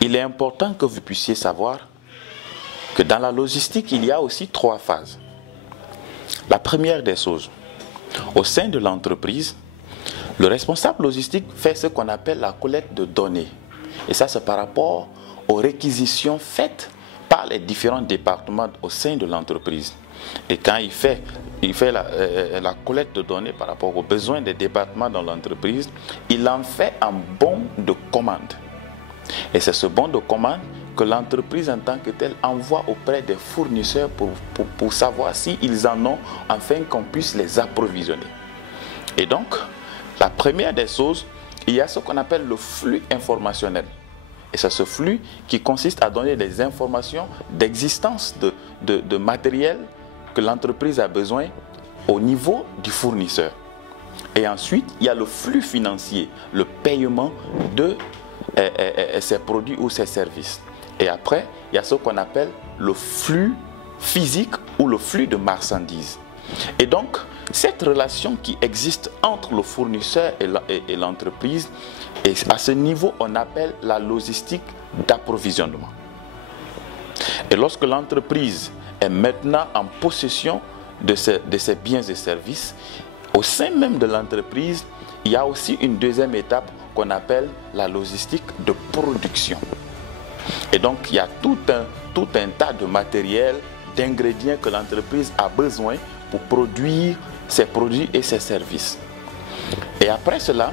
il est important que vous puissiez savoir que dans la logistique, il y a aussi 3 phases. La première des choses, au sein de l'entreprise, le responsable logistique fait ce qu'on appelle la collecte de données. Et ça, c'est par rapport aux réquisitions faites par les différents départements au sein de l'entreprise. Et quand il fait la collecte de données par rapport aux besoins des départements dans l'entreprise, il en fait un bon de commande. Et c'est ce bon de commande que l'entreprise en tant que telle envoie auprès des fournisseurs pour savoir s'ils en ont, afin qu'on puisse les approvisionner. Et donc, la première des choses, il y a ce qu'on appelle le flux informationnel. Et c'est ce flux qui consiste à donner des informations d'existence de matériel que l'entreprise a besoin au niveau du fournisseur. Et ensuite, il y a le flux financier, le paiement de ses produits ou ses services. Et après, il y a ce qu'on appelle le flux physique ou le flux de marchandises. Et donc, cette relation qui existe entre le fournisseur et l'entreprise, et à ce niveau, on appelle la logistique d'approvisionnement. Et lorsque l'entreprise est maintenant en possession de ses biens et services, au sein même de l'entreprise, il y a aussi une deuxième étape qu'on appelle la logistique de production. Et donc, il y a tout un tas de matériel, d'ingrédients que l'entreprise a besoin pour produire ses produits et ses services. Et après cela,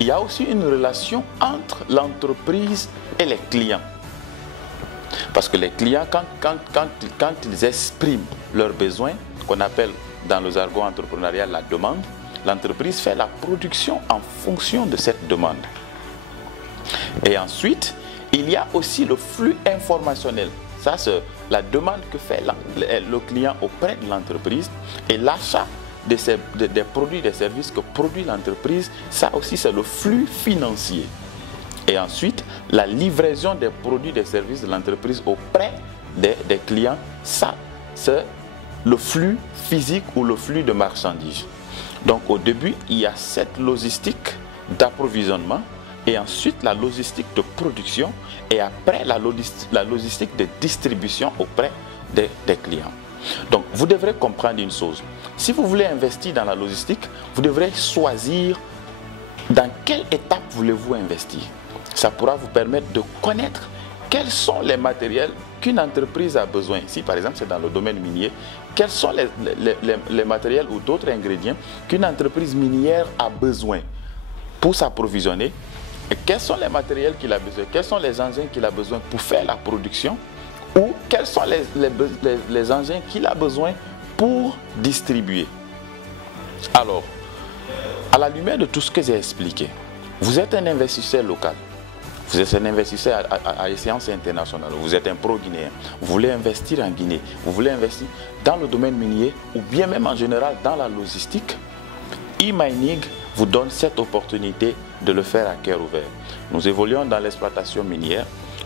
il y a aussi une relation entre l'entreprise et les clients. Parce que les clients, quand ils expriment leurs besoins, qu'on appelle dans le jargon entrepreneurial la demande, l'entreprise fait la production en fonction de cette demande. Et ensuite, il y a aussi le flux informationnel. Ça, c'est la demande que fait le client auprès de l'entreprise et l'achat des produits et des services que produit l'entreprise. Ça aussi, c'est le flux financier. Et ensuite, la livraison des produits et des services de l'entreprise auprès des clients. Ça, c'est le flux physique ou le flux de marchandises. Donc, au début, il y a cette logistique d'approvisionnement. Et ensuite la logistique de production et après la logistique de distribution auprès des clients. Donc vous devrez comprendre une chose. Si vous voulez investir dans la logistique, vous devrez choisir dans quelle étape voulez-vous investir. Ça pourra vous permettre de connaître quels sont les matériels qu'une entreprise a besoin. Si par exemple c'est dans le domaine minier, quels sont les matériels ou d'autres ingrédients qu'une entreprise minière a besoin pour s'approvisionner. Et quels sont les matériels qu'il a besoin, quels sont les engins qu'il a besoin pour faire la production ou quels sont les engins qu'il a besoin pour distribuer. Alors, à la lumière de tout ce que j'ai expliqué, vous êtes un investisseur local, vous êtes un investisseur à échéance internationale, vous êtes un pro-guinéen, vous voulez investir en Guinée, vous voulez investir dans le domaine minier ou bien même en général dans la logistique, e-mining vous donne cette opportunité de le faire à cœur ouvert. Nous évoluons dans l'exploitation minière,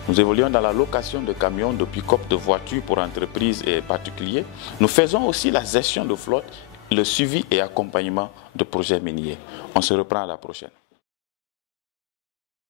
nous évoluons dans la location de camions, de pick-up, de voitures pour entreprises et particuliers. Nous faisons aussi la gestion de flotte, le suivi et accompagnement de projets miniers. On se reprend à la prochaine.